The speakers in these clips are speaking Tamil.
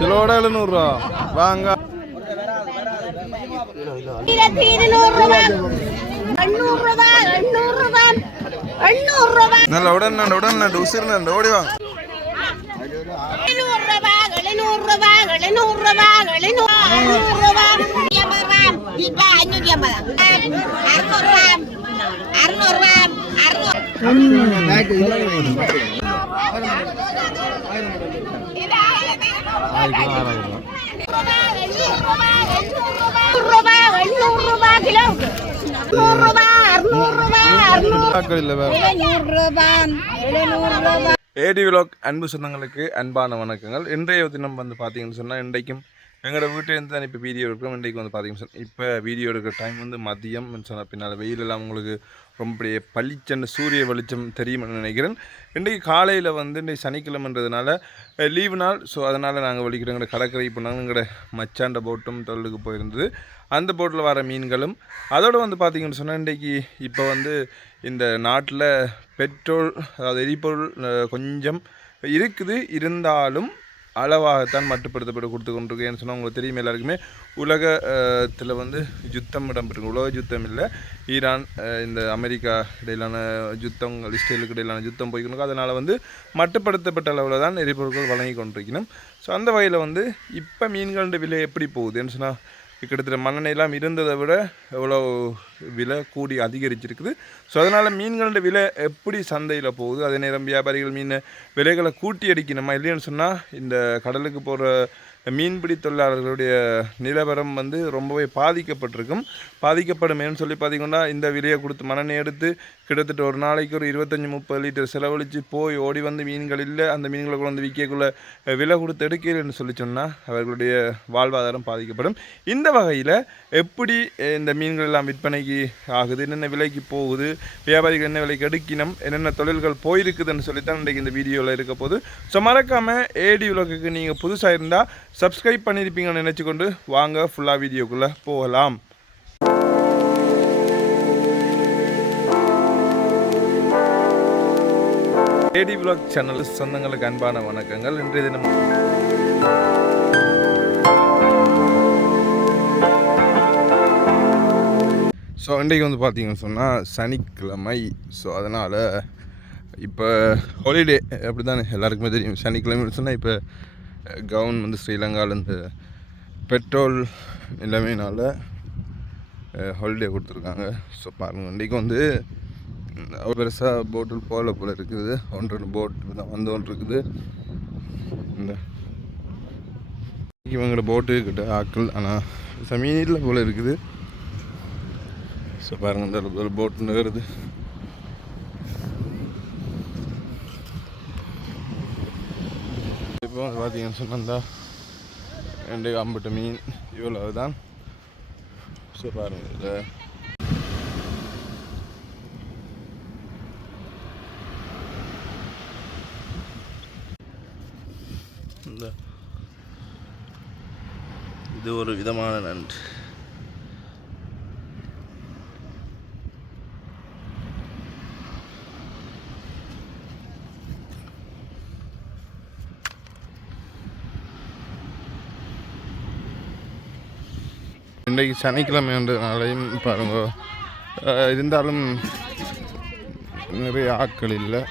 கிலோட 700 ரூபா வாங்க. நல்ல உடனே உசிர்னு ஓடி வாங்க. ஏடி விலாக் அன்பு சொந்தங்களுக்கு அன்பான வணக்கங்கள். இன்றைய தினம் வந்து பார்த்தீங்கன்னு சொன்னால், இன்றைக்கும் எங்களோட வீட்டிலேருந்து தான் இப்போ வீடியோ எடுக்கிறோம். இன்றைக்கு வந்து பார்த்தீங்கன்னு சொன்னால், இப்போ வீடியோ எடுக்கிற டைம் வந்து மதியம் சொன்ன பின்னால் வெயிலெல்லாம் உங்களுக்கு ரொம்ப பளிச்சன்னு சூரிய வெளிச்சம் தெரியும்னு நினைக்கிறேன். இன்றைக்கு காலையில் வந்து இன்றைக்கு சனிக்கிழமைன்றதுனால லீவு நாள். ஸோ அதனால் நாங்கள் வலிக்கிறோம். எங்களோட கடற்கரை இப்போ நாங்கள் எங்களோட மச்சாண்ட போட்டும் தொழிலுக்கு போயிருந்தது. அந்த போட்டில் வர மீன்களும் அதோடு வந்து பார்த்திங்கன்னு சொன்னால், இன்றைக்கி இப்போ வந்து இந்த நாட்டில் பெட்ரோல் அதாவது எரிபொருள் கொஞ்சம் இருக்குது, இருந்தாலும் அளவாகத்தான் மட்டுப்படுத்தப்பட்டு கொடுத்து கொண்டிருக்கு. ஏன்னு சொன்னால் உங்களுக்கு தெரியும் எல்லாருக்குமே, உலகத்தில் வந்து யுத்தம் இடம்பெற்று, உலக யுத்தம் இல்லை, ஈரான் இந்த அமெரிக்கா இடையிலான யுத்தம், இஸ்ரேலுக்கு இடையிலான யுத்தம் போய்க்கணும். அதனால் வந்து மட்டுப்படுத்தப்பட்ட அளவில் தான் எரிபொருட்கள் வழங்கி கொண்டிருக்கணும். ஸோ அந்த வகையில் வந்து இப்போ மீன்களோட விலை எப்படி போகுதுன்னு சொன்னால், கிட்டத்தட்ட மண்ணெண்ணெயெல்லாம் இருந்ததை விட எவ்வளோ விலை கூடி அதிகரிச்சிருக்குது. ஸோ அதனால் மீன்களோட விலை எப்படி சந்தையில் போகுது, அதே நேரம் வியாபாரிகள் மீன் விலைகளை கூட்டி அடிக்கணுமா இல்லைன்னு சொன்னால், இந்த கடலுக்கு போகிற மீன்பிடி தொழிலாளர்களுடைய நிலவரம் வந்து ரொம்பவே பாதிக்கப்படும் சொல்லி பார்த்திங்கன்னா, இந்த விலையை கொடுத்து மண்ணெண்ணெய் எடுத்து கிட்டத்தட்ட ஒரு நாளைக்கு ஒரு 25-30 லிட்டர் செலவழித்து போய் ஓடி வந்து மீன்கள் இல்லை, அந்த மீன்களை கொண்டு விற்கக்குள்ள விலை கொடுத்து எடுக்கலன்னு சொல்லி சொன்னால் அவர்களுடைய வாழ்வாதாரம் பாதிக்கப்படும். இந்த வகையில் எப்படி இந்த மீன்கள் எல்லாம் விற்பனைக்கு ஆகுது, என்னென்ன விலைக்கு போகுது, வியாபாரிகள் என்ன விலைக்கு எடுக்கணும், என்னென்ன தொழில்கள் போயிருக்குதுன்னு சொல்லித்தான் இன்றைக்கு இந்த வீடியோவில் இருக்க போது. ஸோ மறக்காமல் ஏடி விலாக்குக்கு நீங்கள் புதுசாக இருந்தால் சப்ஸ்கிரைப் பண்ணியிருப்பீங்கன்னு நினச்சிக்கொண்டு வாங்க ஃபுல்லாக வீடியோக்குள்ளே போகலாம். ஏடி விலாக் சேனல் சொந்தங்களுக்கு அன்பான வணக்கங்கள். இன்றைய தினம் ஸோ இன்றைக்கு வந்து பார்த்தீங்கன்னு சொன்னால் சனிக்கிழமை. ஸோ அதனால் இப்போ ஹாலிடே அப்படி தானே எல்லாருக்குமே தெரியும். சனிக்கிழமைன்னு சொன்னால் இப்போ கவர்மெண்ட் வந்து ஸ்ரீலங்காவில் இந்த பெட்ரோல் நிலைமையினால் ஹாலிடே கொடுத்துருக்காங்க. ஸோ பாருங்கள், இன்றைக்கு வந்து பெருசாக போட்டில் போல் இருக்குது. 1-2 போட் தான் வந்து ஒன்று இருக்குது. இந்த இவங்களோட போட்டு கிட்ட ஆக்கள் ஆனால் மீனில் போல் இருக்குது. ஸோ பாருங்கள், இந்த போட்டு வருது. இப்போ வந்து பார்த்தீங்கன்னு சொன்னால், ரெண்டு 50 மீன் இவ்வளவு தான். ஸோ பாருங்கள், இதில் இந்த இது ஒரு விதமான நண்டு. இன்றைக்கு சனிக்கிழமைன்றதுனாலையும் பாருங்க, இருந்தாலும் நிறைய ஆட்கள் இல்லை.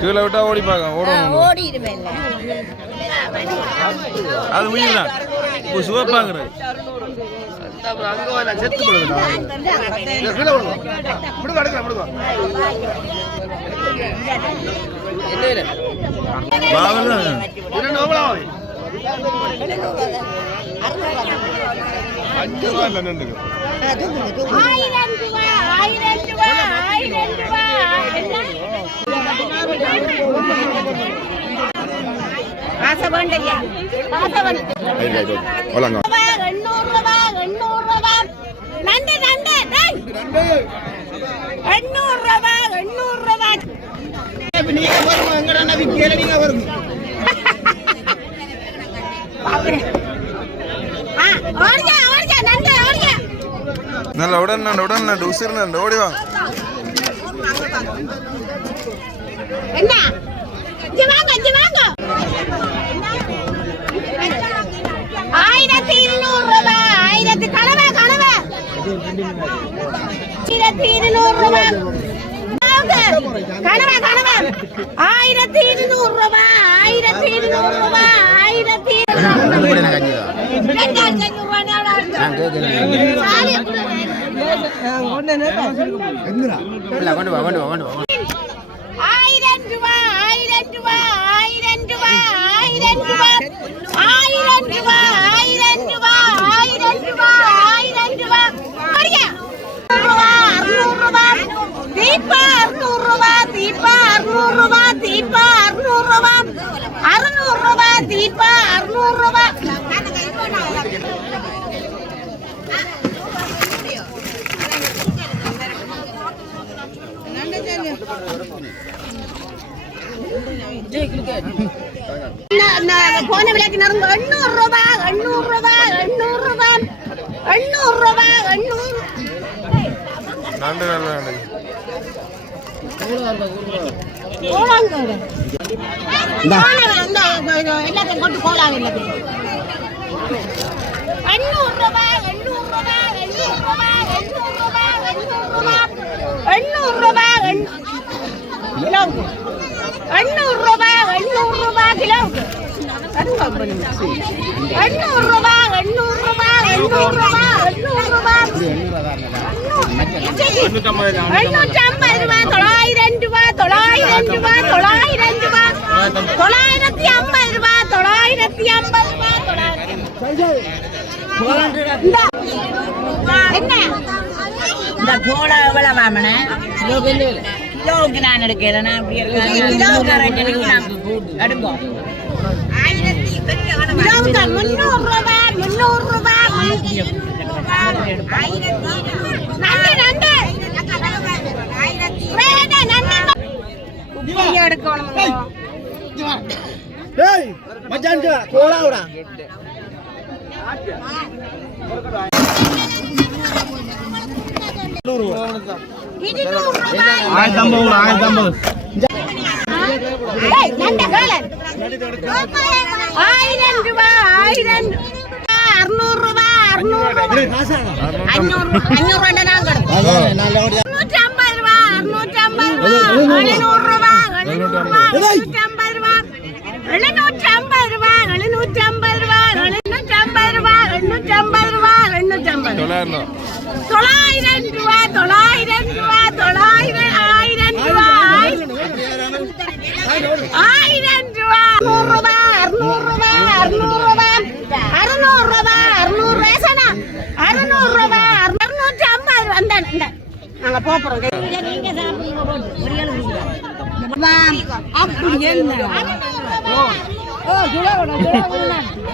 கீழே விட்டா ஓடி பார்க்க ஓடி அது உயிர்தான் இப்போ சுவப்பாங்கிறது செத்து ஆசை வேண்டையா ஆசை வேண்ட 800 ரூபா நண்டு நண்டு 800 ரூபா 800 ரூபா நீங்க வருமா எங்கடா விக்கல நீங்க வருங்க ஓடியா நண்டு ஓடியா நல்ல உடனே உசிர் நண்டு ஓடி வா என்ன இங்க வாங்க 1200 ரூபா 1000 கனவா 1200 ரூபா கனவா 1200 ரூபா 1200 ரூபா 600 ரூபா போன விலைக்கு நடந்து 800 ரூபா 800 நண்டு நல்ல எல்லாத்தையும் கொண்டு போலாம் எல்லாத்தையும் 800 ரூபா 800 ரூபா கிலோவுக்கு 800 ரூபா கிலோவுக்கு 800 ரூபா 950 இந்த போல எவ்வளவு வாமன கிலோவுக்கு நான் எடுக்கிறேன் எடுப்போம் 300 ரூபா 300 ரூபா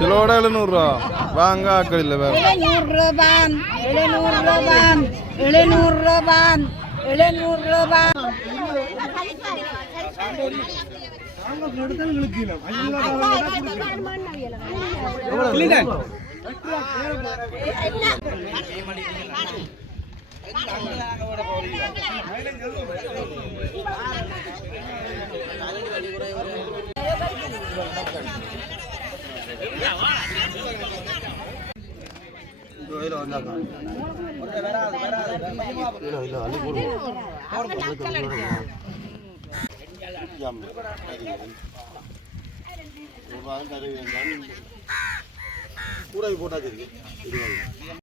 கிலோட 700 ரூபா வாங்க ஆக்கள் இல்ல 700 ரூபா கூட போட்டா